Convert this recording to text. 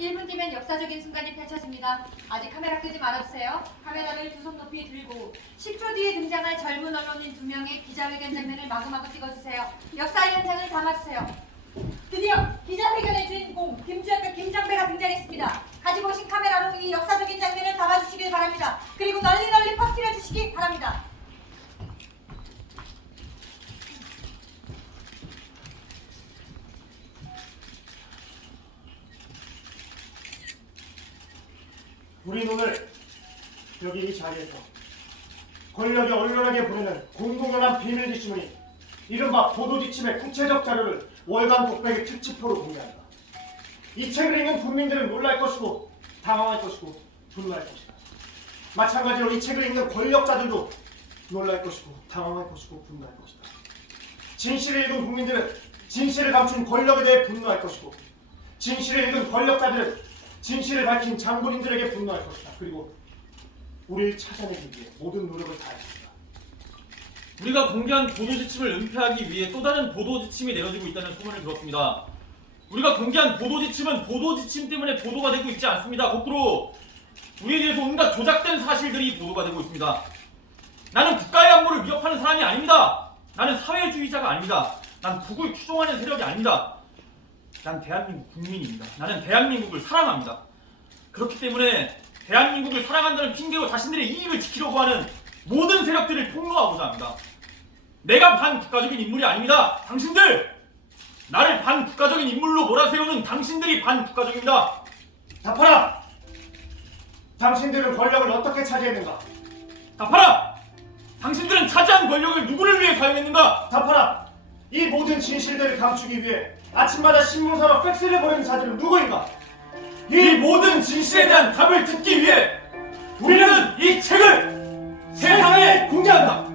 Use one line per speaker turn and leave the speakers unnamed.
1분 뒤면 역사적인 순간이 펼쳐집니다. 아직 카메라 끄지 말아주세요. 카메라를 두 손 높이 들고 10초 뒤에 등장할 젊은 언론인 두 명의 기자회견 장면을 마구마구 찍어주세요. 역사의 현장을 담아주세요. 드디어 기자회견의 주인공 김주현과 김장배가 등장했습니다. 가지고 오신 카메라로 이 역사적인 장면을 담아주시길 바랍니다. 그리고 널리 널리 퍼뜨려 주시기 바랍니다.
우리 오늘 여기 이 자리에서 권력이 언론에게 보내는 공공연한 비밀 지침이 이른바 보도지침의 구체적 자료를 월간 독백의 특집표로 공개한다. 이 책을 읽는 국민들은 놀랄 것이고 당황할 것이고 분노할 것이다. 마찬가지로 이 책을 읽는 권력자들도 놀랄 것이고 당황할 것이고 분노할 것이다. 진실을 읽은 국민들은 진실을 감춘 권력에 대해 분노할 것이고 진실을 읽은 권력자들은 진실을 밝힌 장군인들에게 분노할 것이다. 그리고 우리를 찾아내기 위해 모든 노력을 것이다.
우리가 공개한 보도 지침을 은폐하기 위해 또 다른 보도 지침이 내려지고 있다는 소문을 들었습니다. 우리가 공개한 보도 지침은 보도 지침 때문에 보도가 되고 있지 않습니다. 거꾸로 우리에 대해서 온갖 조작된 사실들이 보도가 되고 있습니다. 나는 국가의 안보를 위협하는 사람이 아닙니다. 나는 사회주의자가 아닙니다. 난 북을 추종하는 세력이 아닙니다. 난 대한민국 국민입니다. 나는 대한민국을 사랑합니다. 그렇기 때문에 대한민국을 사랑한다는 핑계로 자신들의 이익을 지키려고 하는 모든 세력들을 폭로하고자 합니다. 내가 반국가적인 인물이 아닙니다. 당신들! 나를 반국가적인 인물로 몰아세우는 당신들이 반국가적입니다.
답하라! 당신들은 권력을 어떻게 차지했는가?
답하라! 당신들은 차지한 권력을 누구를 위해 사용했는가?
답하라! 이 모든 진실들을 감추기 위해 아침마다 신문사로 팩스를 보내는 자들은 누구인가?
이 모든 진실에 대한 답을 듣기 위해 우리는 이 책을 세상에 공개한다.